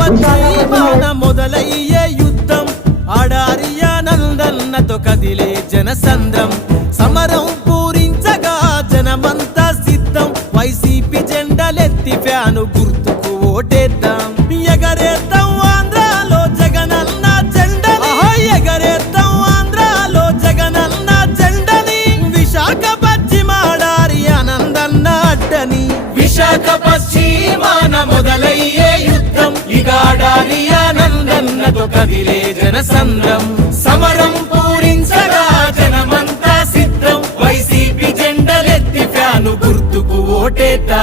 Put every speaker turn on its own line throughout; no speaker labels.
పశ్చిమాన మొదలయ్యే యుద్ధం. ఆడార్యానందన్నతో కదిలే జనసంద్రం. సమరం పూరించగా జనమంతా సిద్ధం. వైసీపీ జెండలెత్తి ఫ్యాను గుర్తుకు ఓటేద్దాం. ఇగాడారి కదిలే జనసంద్రం. సమరం పూరించగా జనమంతా సిద్ధం. వైసీపీ జెండలెత్తి ఫ్యాను గుర్తుకు ఓటేతా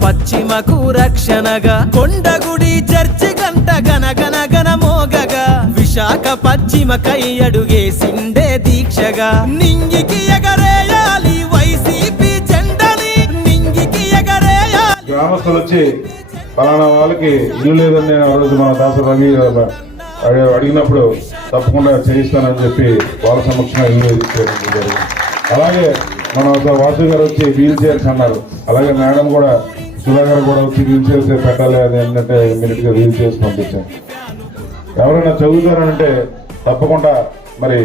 పశ్చిమకు రక్షణగా కొండగుడి చర్చి గంట గనగన గన విశాఖ మోగగా విశాఖ అడుగే అడుగేసిండే దీక్షగా. నింగికి ఎగరేయాలి వైసీపీ జెండని నింగికి ఎగరేయాలి.
గ్రామస్తులు వచ్చి ఫలానా వాళ్ళకి ఇల్లు లేదని నేను ఆ రోజు మన దాస రవి అడిగినప్పుడు తప్పకుండా చేయిస్తానని చెప్పి వాళ్ళ సమక్షంలో ఇల్లు ఇచ్చేయడం జరిగింది. అలాగే మన వాసు గారు వచ్చి వీల్ చైర్స్ అన్నారు. అలాగే మేడం కూడా సుధా గారు కూడా వచ్చి వీల్ చైర్స్ పెట్టాలి అది ఏంటంటే ఇమ్మీడియట్గా వీల్ చైర్స్ పంపించాం ఎవరైనా చదువుతారంటే తప్పకుండా మరి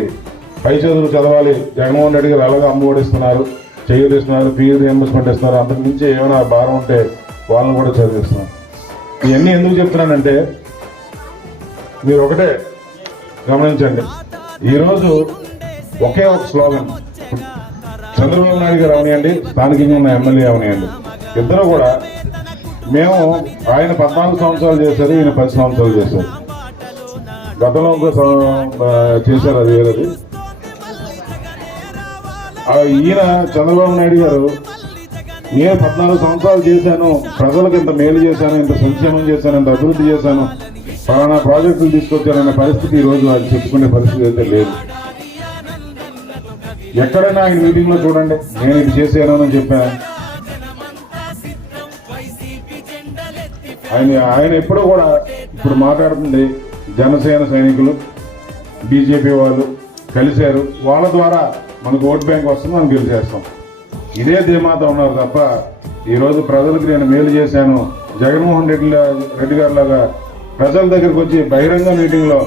పై చదువులు చదవాలి. జగన్మోహన్ రెడ్డి గారు ఎలాగో అమ్మ ఓడిస్తున్నారు చేయూరిస్తున్నారు ఫీజు రియంబర్స్మెంట్ ఇస్తున్నారు. అంతకు మించి ఏమైనా భారం ఉంటే వాళ్ళని కూడా చదివిస్తున్నారు. ఇవన్నీ ఎందుకు చెప్తున్నానంటే మీరు ఒకటే గమనించండి. ఈరోజు ఒకే ఒక స్లోగన్ చంద్రబాబు నాయుడు గారు అవనియండి స్థానికంగా ఉన్న ఎమ్మెల్యే అవనియండి. ఇద్దరు కూడా మేము ఆయన పద్నాలుగు సంవత్సరాలు చేశారు ఈయన పది సంవత్సరాలు చేశారు. గతంలో చేశారు అది వేరేది. ఈయన చంద్రబాబు నాయుడు గారు నేను పద్నాలుగు సంవత్సరాలు చేశాను ప్రజలకు ఇంత మేలు చేశాను ఇంత సంక్షేమం చేశాను ఇంత అభివృద్ధి చేశాను ఫలానా ప్రాజెక్టులు తీసుకొచ్చాననే పరిస్థితి ఈరోజు రోజు ఆయన చెప్పుకునే పరిస్థితి అయితే లేదు. ఎక్కడైనా ఆయన మీటింగ్లో చూడండి నేను ఇది చేశాను అని చెప్పాను. ఆయన ఆయన ఎప్పుడూ కూడా ఇప్పుడు మాట్లాడుతుంది జనసేన సైనికులు బీజేపీ వాళ్ళు కలిశారు. వాళ్ళ ద్వారా మనకు ఓట్ బ్యాంక్ వస్తుంది మనం గెలిచేస్తాం. ఇదే ధీమాత ఉన్నారు తప్ప ఈరోజు ప్రజలకు నేను మేలు చేశాను. జగన్మోహన్ రెడ్డి రెడ్డి గారి లాగా ప్రజల దగ్గరికి వచ్చి బహిరంగ మీటింగ్లో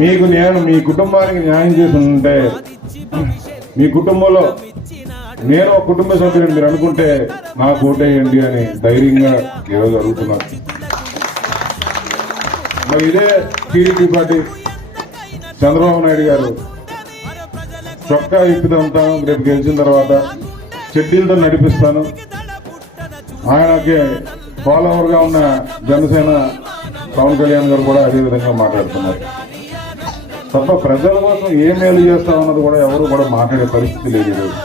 మీకు నేను మీ కుటుంబానికి న్యాయం చేసి ఉంటే మీ కుటుంబంలో నేను ఒక కుటుంబ సభ్యులు మీరు అనుకుంటే నాకు ఓటేయండి అని ధైర్యంగా ఈరోజు అడుగుతున్నారు మరి ఇదే టీడీపీ పార్టీ చంద్రబాబు నాయుడు గారు చొక్కా ఇప్పుదంతాను రేపు గెలిచిన తర్వాత చెడ్డీలతో నడిపిస్తాను. ఆయనకి ఫాలోవర్గా ఉన్న జనసేన పవన్ కళ్యాణ్ గారు కూడా అదే విధంగా మాట్లాడుతున్నారు. తప్ప ప్రజల కోసం ఏ మేలు చేస్తామన్నది కూడా ఎవరు కూడా మాట్లాడే పరిస్థితి లేదు ఈరోజు.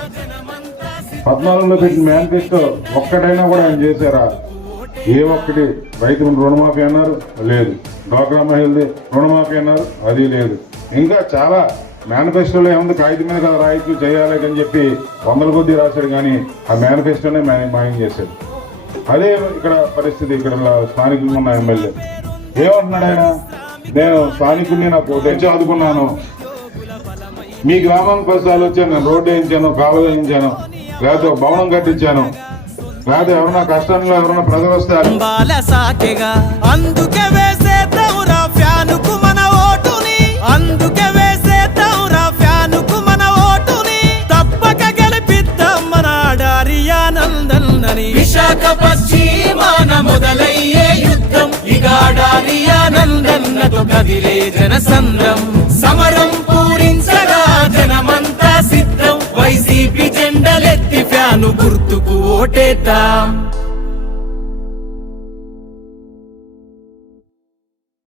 పద్నాలుగులో పెట్టిన మేనిఫెస్టో ఒక్కటైనా కూడా ఆయన చేశారా? ఏ ఒక్కటి? రైతు రుణమాఫీ అన్నారు? లేదు. డ్వాక్రా మహిళది రుణమాఫీ అన్నారు? అది లేదు. ఇంకా చాలా మేనిఫెస్టోలో ఏముంది? కాగితం మీద కదా రాయితీలు చేయాలి అని చెప్పి వందల కొద్దీ రాశాడు కానీ ఆ మేనిఫెస్టోనే మాయం మాయం చేశాడు. అదే ఇక్కడ పరిస్థితి ఇక్కడ స్థానికులు ఉన్న ఎమ్మెల్యే. ఏమంటున్నాడు ఆయన? నేను స్థానికుడిని నాకు తెచ్చి ఆదుకున్నాను మీ గ్రామానికి పరిసరాలు వచ్చాను నేను రోడ్డు వేయించాను కాలువ వేయించాను లేకపోతే ఒక భవనం కట్టించాను. లేకపోతే ఎవరైనా కష్టంలో ఎవరైనా ప్రజలు వస్తే
అంబాల సాకెగా. అందుకే వేసేద్దాంరా ఫ్యానుకు మన ఓటుని. అందుకే వేసేద్దాంరా ఫ్యానుకు మన ఓటుని. తప్పక గెలిపిద్దాం మన ఆడారియానందన్నని విశాఖ పశ్చిమాన మొదలయ్యే యుద్ధం. ఇగాడారియానందన్నతో కదిలే జనసంద్రం. సమరం గుర్తుకు ఓటేద్దాం.